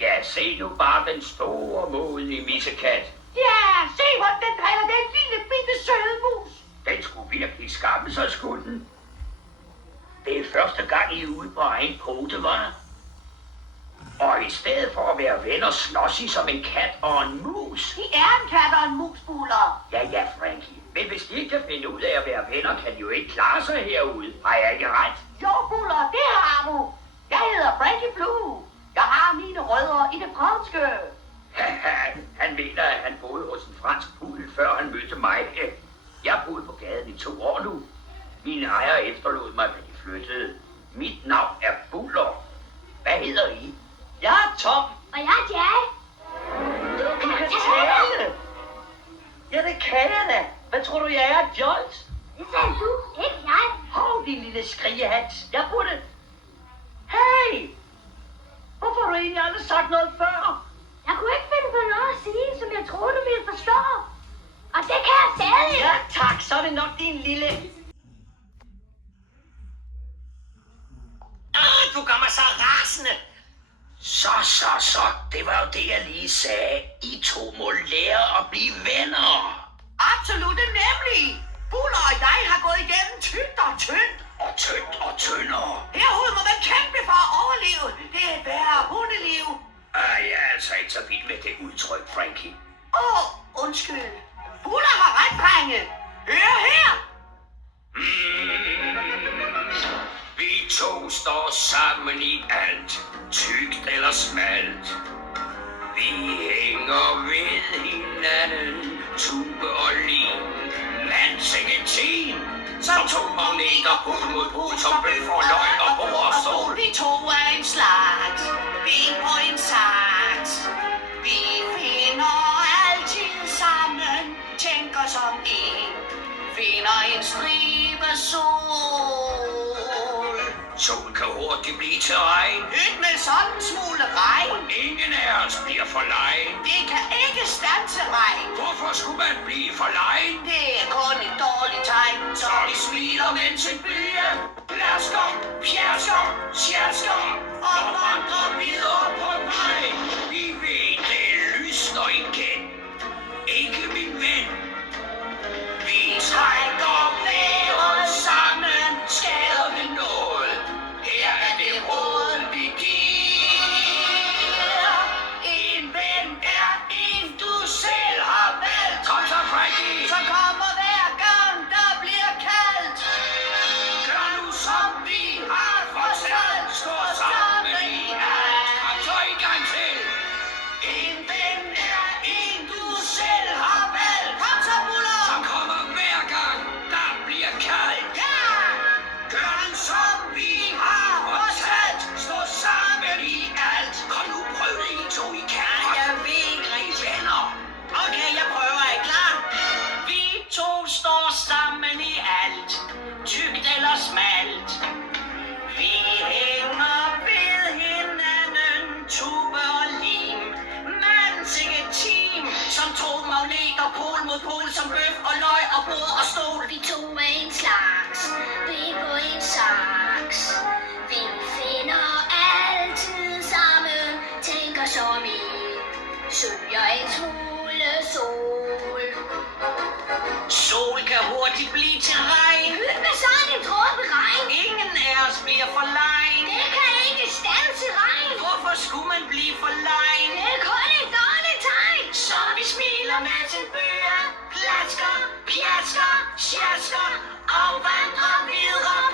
Ja, se nu bare den store modige missekat. Ja, se hvordan den driller den lille bitte søde mus. Den skulle virkelig skamme sig, skulle den. Det er første gang, I er ude på egen pote, var. Og i stedet for at være venner, slås I som en kat og en mus. De er en kat og en mus, Buller. Ja, Frankie. Men hvis de ikke kan finde ud af at være venner, kan de jo ikke klare sig herude. Har jeg ikke ret? Jo, Buller, det har du. Jeg hedder Frankie Blue. Jeg har mine rødder i det franske. Han mener, at han boede hos en fransk pudel, før han mødte mig. Jeg har boet på gaden i 2 år nu. Mine ejere efterlod mig, da de flyttede. Mit navn er Buller. Hvad hedder I? Jeg er Tom. Og jeg er Jerry. Du kan tale. Ja, det kan jeg da. Hvad tror du, jeg er, Joyce? Det sagde du, ikke jeg. Hov, din lille skrigehats. Jeg burde... Hey! Hvorfor har du egentlig aldrig sagt noget før? Jeg kunne ikke finde på noget at sige, som jeg troede, du ville forstå. Og det kan jeg stadig. Ja, tak. Så er det nok din lille... Du gør mig så rasende. Så. Det var jo det, jeg lige sagde. I to må lære at blive venner. Absolut nemlig. Buller og jeg har gået igennem tykt og tyndt. Og tyndt og tyndere. Herude må man kæmpe for at overleve. Det er et værre hundeliv. Jeg er altså ikke så vild med det udtryk, Frankie. Undskyld. Buller har ret, drenge. Hør her. Vi to står sammen i alt, tykt eller smalt. Vi hænger ved hinanden, tube og lim, mandsingetin, som 2 magneter pol mod pol, som bøf og løg og bord og stol. Vi to er en slags, ben på en saks. Vi finder altid sammen, tænker som en, finder en stribe sol. Sol kan hurtigt blive til regn. Nyt med sådan en smule regn. Ingen af os bliver forlegen. Det kan ikke standse regn. Hvorfor skulle man blive forlegen? Det er kun et dårligt tegn. Så vi smiler, mens en bye plasker, pjasker, sjasker og vandrer videre på vej. Vi ved, det lysner igen. Ikke min ven. Vi trækker vejret sammen, skader vi noget. Her er det råd, vi giver. En ven er en, du selv har valgt. Kom så, Frankie. Så kommer hver gang, der bliver kaldt. Gør nu, som vi har fortalt. Stå sammen i alt. Kom så en gang til. En ven er en, du selv har valgt. Kom så, Buller. Som kommer hver gang, der bliver kaldt. Ja! Gør nu, som vi har fortalt. Stå sammen i alt. Kom nu, prøv det, I to, I kan. Jeg ved ikke I rigtig. venner. Okay, jeg prøver. Er I klar? Vi to står sammen i alt, tykt eller smalt. Vi hænger ved hinanden, tube og lim. Mandsing et team, som 2 magneter, pol mod pol, som bøf og løg og bord og stol. Vi to er en slags, ben på en saks. Vi finder altid sammen, tænker som i, søger en smule sol. Sol kan hurtigt blive til regn. Lyt med sådan en dråbe regn. Ingen af os bliver forlegen. Det kan ikke standse regn. Hvorfor skulle man blive forlegen? Det er kun et dårligt tegn. Så vi smiler med til bøger, plasker, pjasker, sjasker og vandrer videre